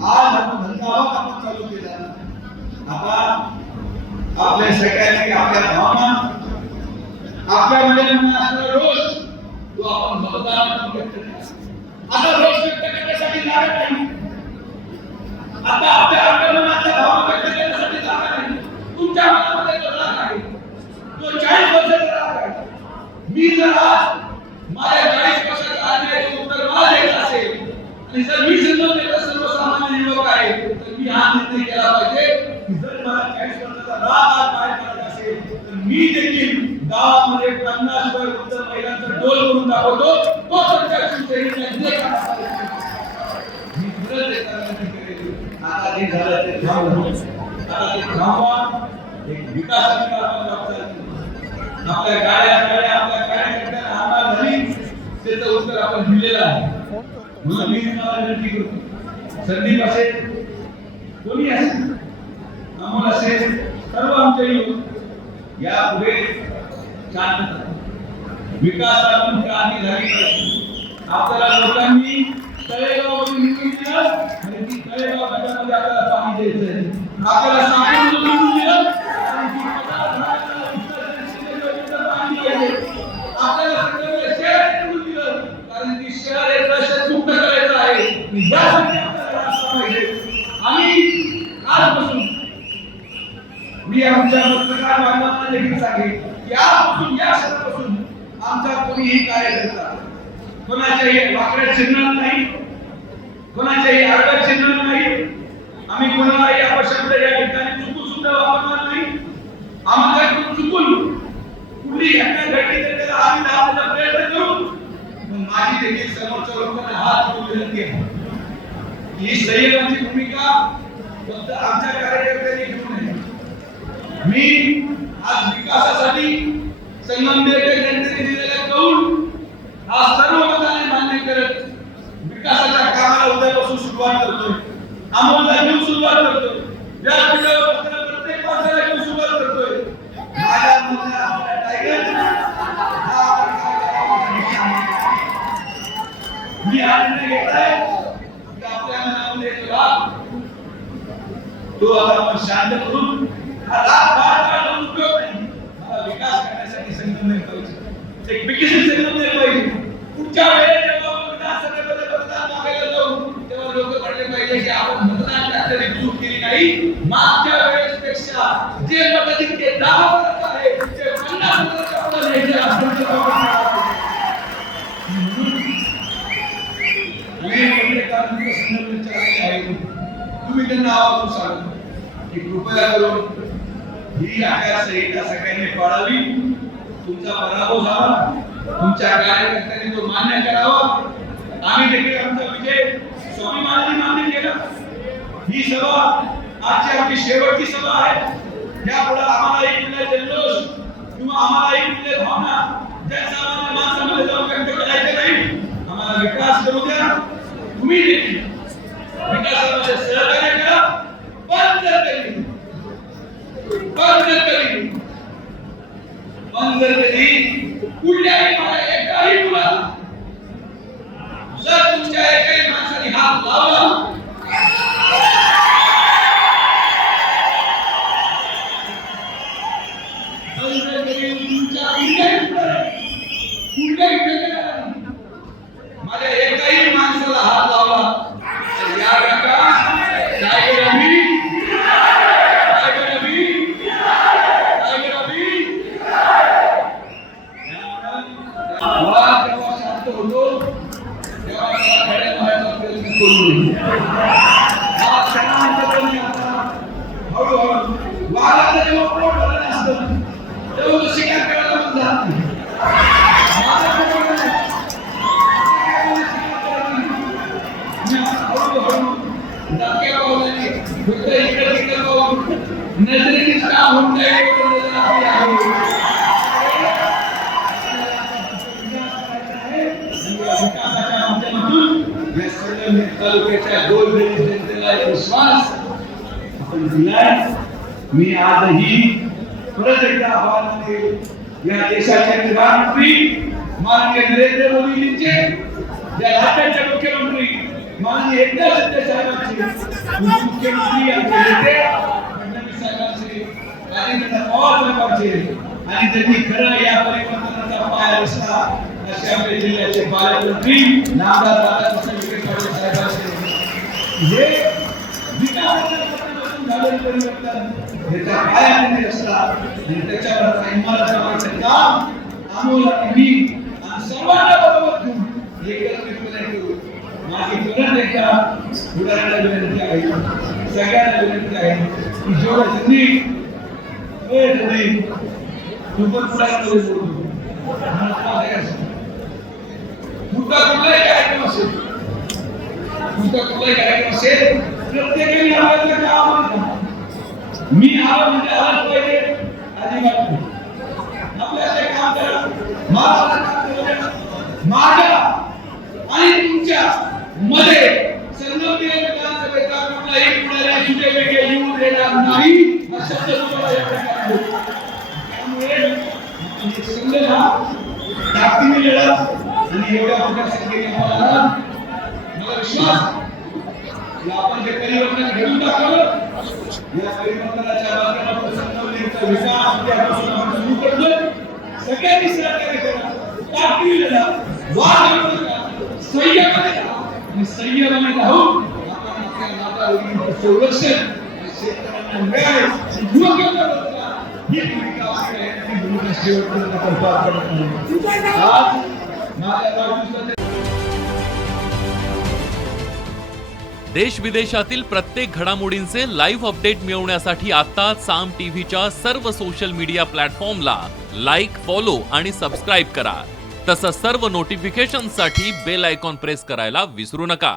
आज आपण धंदावाद आपण चालू केला. आता आपल्या सगळ्यांनी आपल्या भावना आपल्यामध्ये असणारा रोष तो आपण मतदानातून व्यक्त केला. आता रोष व्यक्त करण्यासाठी जागा नाही. आता आपल्या आंदोलनाच्या भावना व्यक्त करण्यासाठी जागा नाही. तुमच्या मनामध्ये जो राग आहे तो 40 वर्षाचा राग आहे. मी जर आज माझ्या 40 वर्षाच्या अन्यायाचे उत्तर मला द्यायचं असेल आणि जर मी समजलेला सर्वसामान्य युवक आहे तर मी हा निर्णय केला पाहिजे की जर मला 40 वर्षाचा राग आज बाहेर काढायचा असेल तर मी देखील गावामध्ये 50 वयोवृद्ध महिलांचा डोल करून दाखवतो. तो तुमच्या शिवसेनेचा विजय करण्याचा मी खरंच एक विनंती करेन. आता जे झालं ते थांबवा. आता ते थांबवा. एक विकासाची आपण वाटचाल आपल्या गाड्या आपल्या कार्यकर्त्यांना आम्हाला झाली त्याचं उत्तर आपण दिलेलं आहे. म्हणून मी तुम्हाला विनंती करतो संदीप असेल कोणी असेल अमोल असेल सर्व आमच्या युवक या पुढे शांतता विकासातून क्रांती झाली पाहिजे. आपल्याला लोकांनी तळेगावमध्ये निवडून दिलं आणि ती तळेगाव गटामध्ये आपल्याला पाणी द्यायचंय. आपल्याला साखर निवडून दिलं आपल्याला सगळं शहर निवडून दिलं कारण ती शहर एक रस्त्यात मुक्त करायचं आहे. यासाठी आपल्याला रास्ता पाहिजे. आणि आजपासून मी आमच्या पत्रकार बांधवांना देखील सांगेन की आजपासून या क्षणापासून आमचा कोणीही कार्यकर्ता कोणाच्याही वाकड्यात शिरणार नाही, कोणाच्याही आडव्यात शिरणार नाही. आम्ही कोणालाही अपशब्द या ठिकाणी चुकून सुद्धा वापरणार नाही. आम्हाला चुकून कुठली घटना घडली तर त्याला आम्ही दाखवण्याचा प्रयत्न करू. पण माझी देखील समोरच्या लोकांना हात जोडून विनंती आहे ही संयमाची भूमिका फक्त आमच्या कार्यकर्त्यांनी घेऊ नये. मी आज विकासासाठी संगमनेरच्या जनतेने दिलेला कौल हा सर्व मताने मान्य करत विकासाच्या कामाला उद्यापासून सुरुवात करतोय. अमोलला घेऊन सुरुवात करतोय. व्यासपीठावर बसलेल्या प्रत्येक माणसाला घेऊन सुरुवात करतोय. माझ्या मनाला आपल्या टायगर मी हा निर्णय घेतलाय की आपल्या मनामध्ये जो राग तो आता आपण शांत करून हा राग बाळगायला उपयोग नाही. मला विकास करण्यासाठी संगमनेर पाहिजे. एक विकसित संगमनेर पाहिजे. पुढच्या वेळेस जेव्हा आपण विधानसभेमध्ये मतदान मागायला जाऊ तेव्हा लोक म्हटले पाहिजे की आपण मतदान टाकल्याने चूक केली नाही. मागच्या वेळेसपेक्षा जे मताधिक्य 10% आहे ते 50% पुढे न्यायचे असं तुम्ही त्यांना आवाज सांगा की कृपया करून ही आचारसंहिता सगळ्यांनी पाळावी. तुमचा पराभव झाला. तुमच्या कार्यकर्त्यांनी तो मान्य करावा. आम्ही देखील आमचा विजय स्वाभिमानाने मान्य केला. ही सभा आजची आमची शेवटची सभा आहे. यापुढे आम्हाला एक मिनिट जल्लोष किंवा आम्हाला एक मिनिट भावना जनसामान्य माणसामध्ये जाऊन व्यक्त करायचे नाही. आम्हाला विकास करू द्या. तुम्ही देखील विकासामध्ये सहकार्य करा. पण जर कधी कुठल्याही एकाही मुलाला जर तुमच्या एकाही माणसाने हात लावला माझ्या एकाही माणसाला हात लावला तर या टायगर शांत होतो तेव्हा खेड्यात व्हायचा प्रयत्न करू. हळूहळू वाघाचं जेव्हा पोट भरलं असतं तेव्हा तो शिकार करायला पण जात नाही. नजरेने काम होऊन विकासाच्या माध्यमातून या संगमनेर तालुक्याच्या गोरगरीब जनतेला एक विश्वास आपण दिलाय. मी आजही परत एकदा आवाहन करेन या देशाचे प्रधानमंत्री माननीय नरेंद्र मोदीजींचे या राज्याचे मुख्यमंत्री माननीय एकनाथ शिंदे साहेबांचे मुख्यमंत्री आपले नेते फडणवीस साहेबांचे राजेंद्र पवार साहेबांचे आणि त्यांनी खरं या परिवर्तनाचा पाय रचला असे आपल्या जिल्ह्याचे पालकमंत्री नामदार राधाकृष्ण विखे पाटील साहेबांचे हे विकासापासून झालेलं परिवर्तन याचा पाया त्यांनी रचला आणि त्याच्यावर इमारत बनवण्याचं काम अमोल यांनी आणि सर्वांना बरोबर घेऊन एकत्रितपणे करू. माझी परत एकदा उदाहरणाला विनंती आहे, सगळ्यांना विनंती आहे की जेवढं संधी खूपच पुढामध्ये बोलतो कुठलाही कार्यक्रम असेल प्रत्येकाने आवाज काम मी आवाज म्हणजे आवाज पाहिजे अजिबात आपल्याला काम करा माझ्या आणि तुमच्या मध्ये संगमनेर विधानसभेचा कुठलाही पुढारी सुटे वेगळे येऊ देणार नाही हा शब्द तुम्हाला या ठिकाणी देतो. त्यामुळे संघ ताकदीने लढा आणि एवढ्या मोठ्या संख्येने मला विश्वास आपण जे परिवर्तन घडून दाखवलं या परिवर्तनाच्या माध्यमातून संगमनेरचा विकास त्यापासून आपण सुरू करतोय. सगळ्यांनी सहकार्य करा, ताकदीने लढा, वाद घालू नका, संयमाने राहा आणि संयमाने राहून आपण आपल्या माता-भगिनींचं संरक्षण शेतकऱ्यांना न्याय योग्य रस्ता ही भूमिका आपली आहे. ती भूमिका शेवटपर्यंत आपण पार पडत नाही. आज माझ्या वाढदिवसाच्या देश विदेशातील प्रत्येक घडामोडींचे लाईव्ह अपडेट मिळवण्यासाठी आता साम टीव्हीच्या सर्व सोशल मीडिया प्लॅटफॉर्मला लाईक, फॉलो आणि सबस्क्राईब करा. तसंच सर्व नोटिफिकेशनसाठी बेल आयकॉन प्रेस करायला विसरू नका.